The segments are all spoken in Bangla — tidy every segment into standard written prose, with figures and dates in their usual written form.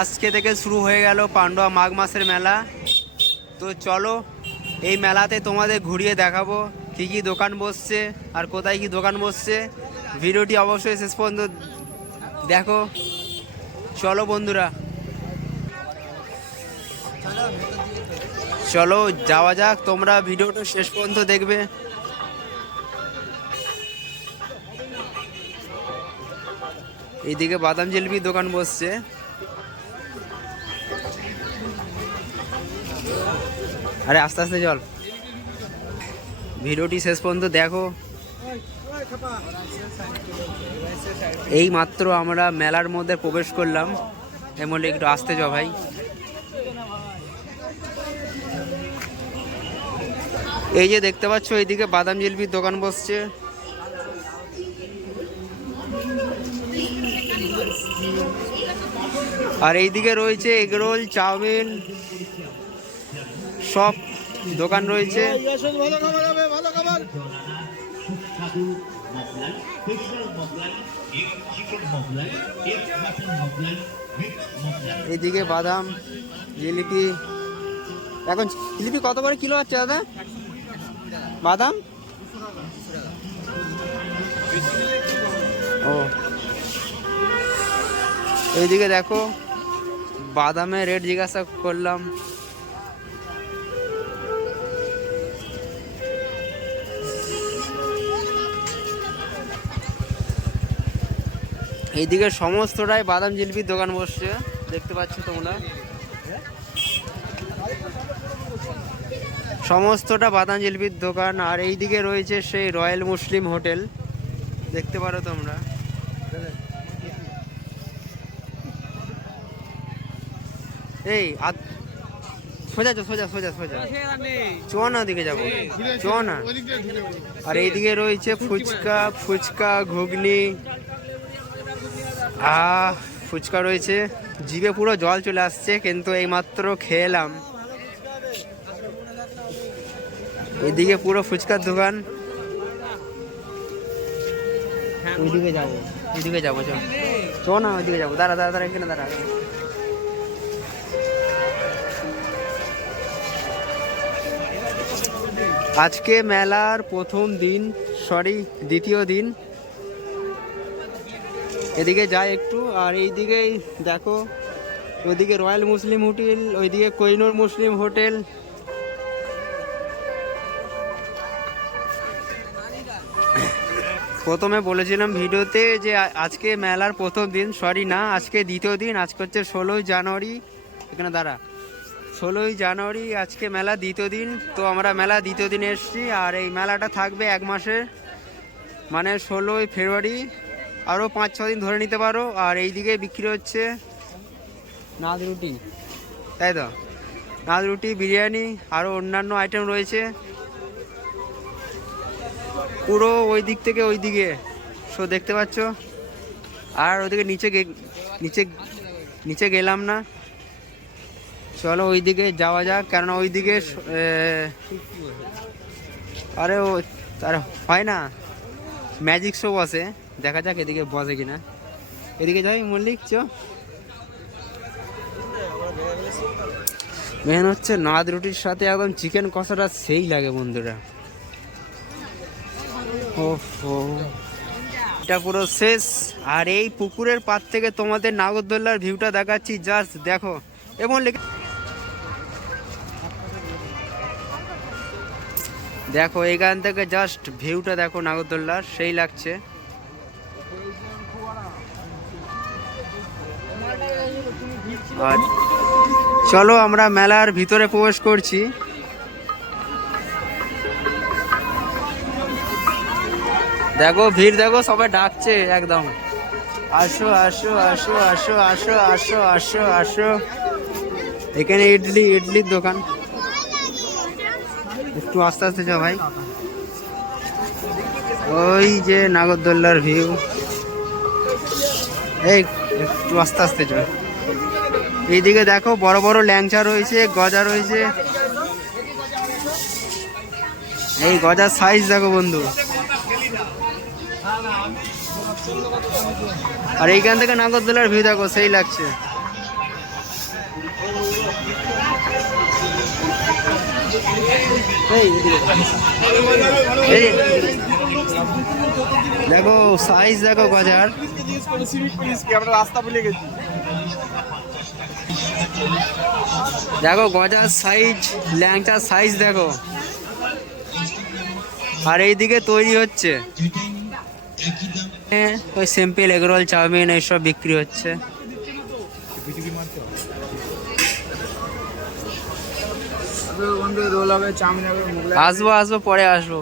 আজকে থেকে শুরু হয়ে গেল পান্ডুয়া মাঘ মাসের মেলা। তো চলো এই মেলাতে তোমাদের ঘুরিয়ে দেখাবো কী কী দোকান বসছে আর কোথায় কি দোকান বসছে। ভিডিওটি অবশ্যই শেষ পর্যন্ত দেখো। চলো বন্ধুরা, চলো যাওয়া যাক। তোমরা ভিডিওটা শেষ পর্যন্ত দেখবে। এইদিকে বাদাম জিলিপির দোকান বসছে। আরে আস্তে আস্তে চল, ভিডিওটি শেষ পর্যন্ত দেখো। এই মাত্র আমরা মেলার মধ্যে প্রবেশ করলাম, এমন একটু আসতে যাও ভাই। এই যে দেখতে পাচ্ছ এইদিকে বাদাম জিলিপির দোকান বসছে। আর এইদিকে রয়েছে এগরোল, চাউমিন, সব দোকান রয়েছে। এইদিকে বাদাম জিলিপি। এখন জিলিপি কত করে কিলো হচ্ছে দাদা? বাদাম ও, এইদিকে দেখো বাদামের রেট জিজ্ঞাসা করলাম। এইদিকে সমস্তটাই বাদাম জিলিপির দোকান বসছে, দেখতে পাচ্ছ তোমরা। সমস্তটা বাদাম জিলিপির দোকান। আর এইদিকে রয়েছে সেই রয়্যাল মুসলিম হোটেল, দেখতে পারো তোমরা। এই সোজা সোজা সোজা সোজা চ না, ওদিকে যাবো, চ না। আর এইদিকে রয়েছে ফুচকা, ফুচকা ঘুগনি। ফুচকা রয়েছে, জিভে পুরো জল চলে আসছে, কিন্তু এইমাত্র খেলাম। এদিকে পুরো ফুচকার দোকান। ওইদিকে যাবো, ওইদিকে যাবো, চ না, ওইদিকে যাবো। দাঁড়া দাঁড়া দাঁড়া, এখানে দাঁড়া। আজকে মেলার প্রথম দিন, সরি দ্বিতীয় দিন। এদিকে যাই একটু। আর এইদিকেই দেখো, ওইদিকে রয়্যাল মুসলিম হোটেল, ওইদিকে কোহিনুর মুসলিম হোটেল। প্রথমে বলেছিলাম ভিডিওতে যে আজকে মেলার প্রথম দিন, সরি না, আজকে দ্বিতীয় দিন। আজকে হচ্ছে 16ই জানুয়ারি। এখানে দাঁড়া, 16ই জানুয়ারি আজকে মেলা দ্বিতীয় দিন। তো আমরা মেলা দ্বিতীয় দিনে এসেছি। আর এই মেলাটা থাকবে এক মাসের, মানে 16ই ফেব্রুয়ারি, আরও 5-6 দিন ধরে নিতে পারো। আর এইদিকে বিক্রি হচ্ছে নাদ রুটি, তাই তো, নাদ রুটি, বিরিয়ানি, আরও অন্যান্য আইটেম রয়েছে। পুরো ওই দিক থেকে ওই দিকে সো দেখতে পাচ্ছ। আর ওইদিকে নিচে গেলাম না, চলো ওইদিকে যাওয়া যাক। কেননা ওইদিকে আরে ও তার হয় না, ম্যাজিক শো বসে, দেখা যাক এদিকে বসে কিনা। এদিকে যাই মল্লিক, চ। মেন হচ্ছে নাদ রুটির সাথে একদম চিকেন কষাটা সেই লাগে বন্ধুরা। ওহো, এটা পুরো শেষ। আর এই পুকুরের পার থেকে তোমাদের নাগরদোল্লার ভিউটা দেখাচ্ছি, জাস্ট দেখো। এবং দেখো এইখান থেকে জাস্ট ভিউটা দেখো নাগরদোল্লার, সেই লাগছে। আর চলো আমরা মেলার ভিতরে প্রবেশ করছি। দেখো ভিড় দেখো, সবাই ডাকছে একদম, আসো আসো আসো আসো আসো আসো আসো আসো। এখানে ইডলির দোকান। একটু আস্তে আস্তে যাও ভাই। ওই যে নাগরদোল্লার ভিউ, এই একটু আস্তে আস্তে যাও। এইদিকে দেখো বড় বড় ল্যাংচা রয়েছে, গজা রয়েছে। এই গজার সাইজ দেখো বন্ধু। আর এইখান থেকে নাগরদোলার ভিউ দেখো, সেই লাগছে। দেখো সাইজ দেখো গজার, রাস্তা ভুলে গেছি। দেখো গজার সাইজ, ল্যাংচার সাইজ দেখো। আর এইদিকে তৈরি হচ্ছে ওই সিম্পল এগরোল, চাউমিন এইসব বিক্রি হচ্ছে। আসবো আসবো পরে আসবো।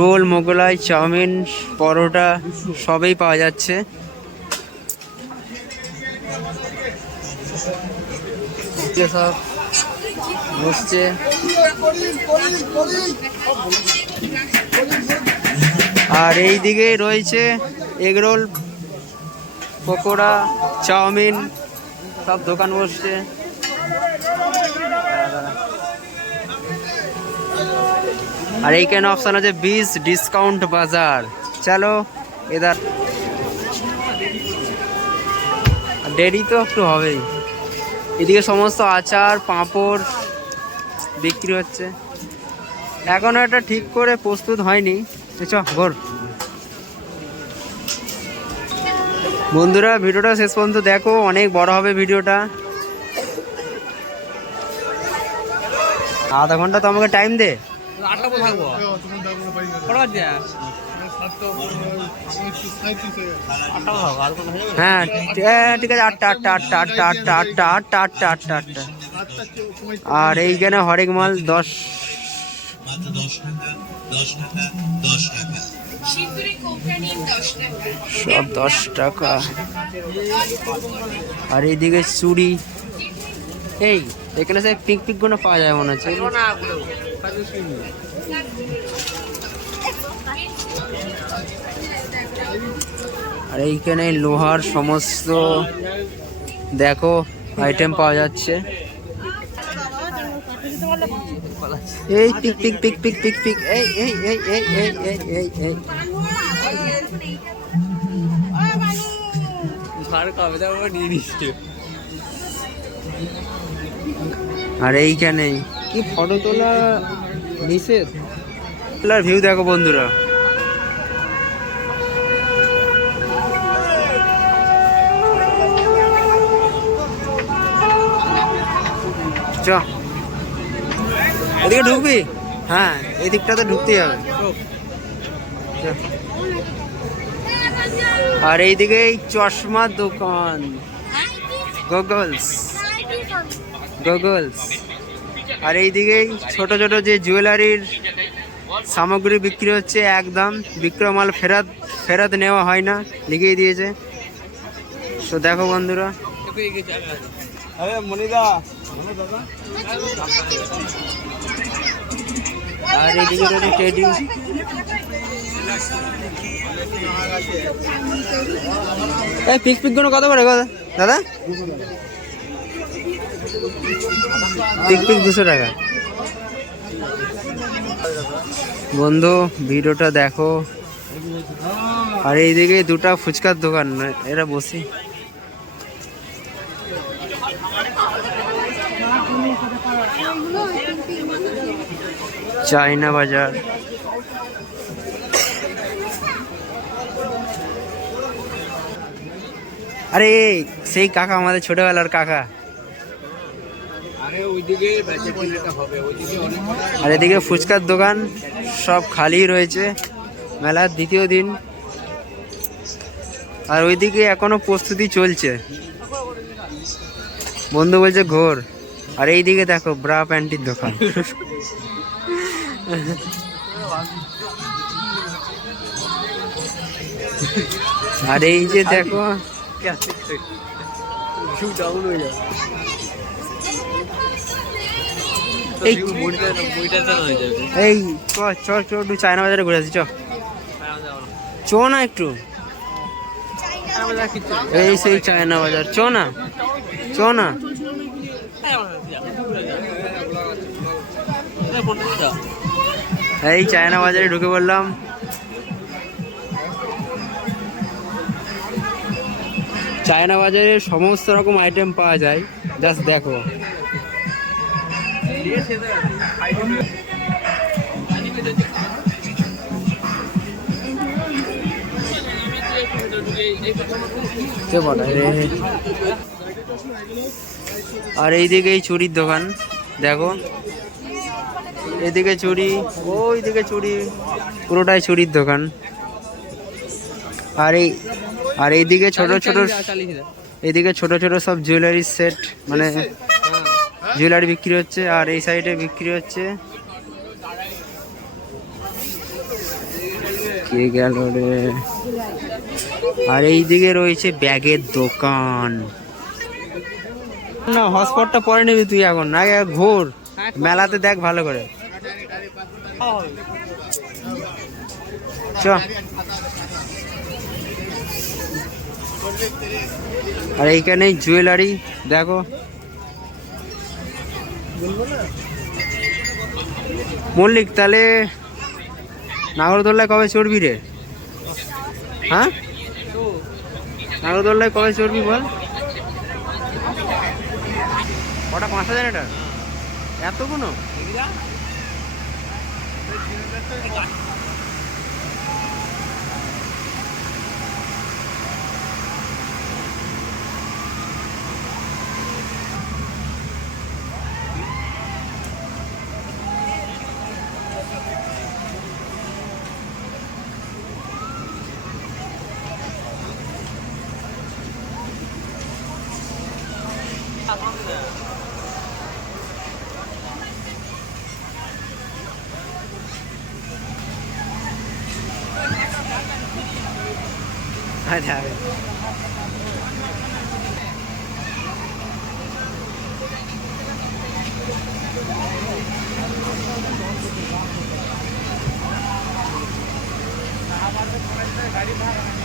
রোল, মোগলাই, চাউমিন, পরোটা সবই পাওয়া যাচ্ছে। সব বসছে। আর এই দিকে রয়েছে এগরোল, পকোড়া, চাউমিন সব দোকান বসছে। আর এইখানে অপশন আছে 20 ডিসকাউন্ট বাজার। চলো এদার, দেরি তো একটু হবেই। এদিকে সমস্ত আচার, পাঁপড় বিক্রি হচ্ছে। এখনো এটা ঠিক করে প্রস্তুত হয়নি। ঘর বন্ধুরা, ভিডিওটা শেষ পর্যন্ত দেখো, অনেক বড় হবে ভিডিওটা। আধা ঘন্টা তো আমাকে টাইম দে। হ্যাঁ ঠিক আছে, 8টা। আর এইখানে হরেক মাল 10 সব 10 টাকা। আর এইদিকে চুড়ি, এই এখানে সে পিক গুলো পাওয়া যায় মনে হচ্ছে। আর এইখানে লোহার সমস্ত দেখো আইটেম পাওয়া যাচ্ছে। এই পিক এই আর এইখানে কি ফটো তোলা নিষেধ। ভিউ দেখো বন্ধুরা। চ এদিকে ঢুকবি? হ্যাঁ এই দিকটাতে ঢুকতেই হবে। আর এইদিকে চশমার দোকান, গগলস। আর এইদিকে ছোট ছোট যে জুয়েলারির সামগ্রী বিক্রি হচ্ছে, একদম বিক্রয় মাল ফেরত নেওয়া হয় না, লিখিয়ে দিয়েছে। তো দেখো বন্ধুরা। আর এইদিকে রয়েছে টেডি। এই পিক গুলো কত করে দাদা? পিক 200 টাকা। বন্ধু ভিডিওটা দেখো। আর এইদিকে দুটা ফুচকার দোকান, এরা বসি। চায়না বাজার। আরে সেই কাকা, আমাদের ছোটবেলার কাকা। আর এদিকে ফুচকার দোকান সব খালি রয়েছে, মেলার দ্বিতীয় দিন। আর ওইদিকে এখনো প্রস্তুতি চলছে, বন্ধু বলছে ঘোর। আর এইদিকে দেখো ব্রা প্যান্টির দোকান। আর এই যে দেখো এই চল একটু চায়না বাজারে ঘুরে আসি। চ না একটু, এই সেই চায়না বাজার। চ না এই চায়না বাজারে ঢুকে পড়লাম। চায়না বাজারে সমস্ত রকম আইটেম পাওয়া যায়, জাস্ট দেখো। আর এইদিকে এই চুড়ির দোকান দেখো, এদিকে চুড়ি, ওইদিকে চুড়ি, পুরোটাই চুড়ির দোকান। আর এইদিকে ছোট ছোট, এইদিকে ছোট ছোট সব জুয়েলারি সেট, মানে জুয়েলারি বিক্রি হচ্ছে। আর এই সাইডে বিক্রি হচ্ছে, কে গেল রে। আর এইদিকে রয়েছে ব্যাগের দোকান। না, হটস্পটটা পরে নিবি তুই, এখন আগে ঘোর, মেলাতে দেখ ভালো করে। চ। আর এইখানে জুয়েলারি দেখো। মল্লিক, তাহলে নাগরদোল্লায় কবে চড়বি রে? হ্যাঁ, নাগরদোল্লায় কবে চড়বি বল? ওটা 5,000 এটা, এতগুলো? আচ্ছা, গাড়ি ভাড়া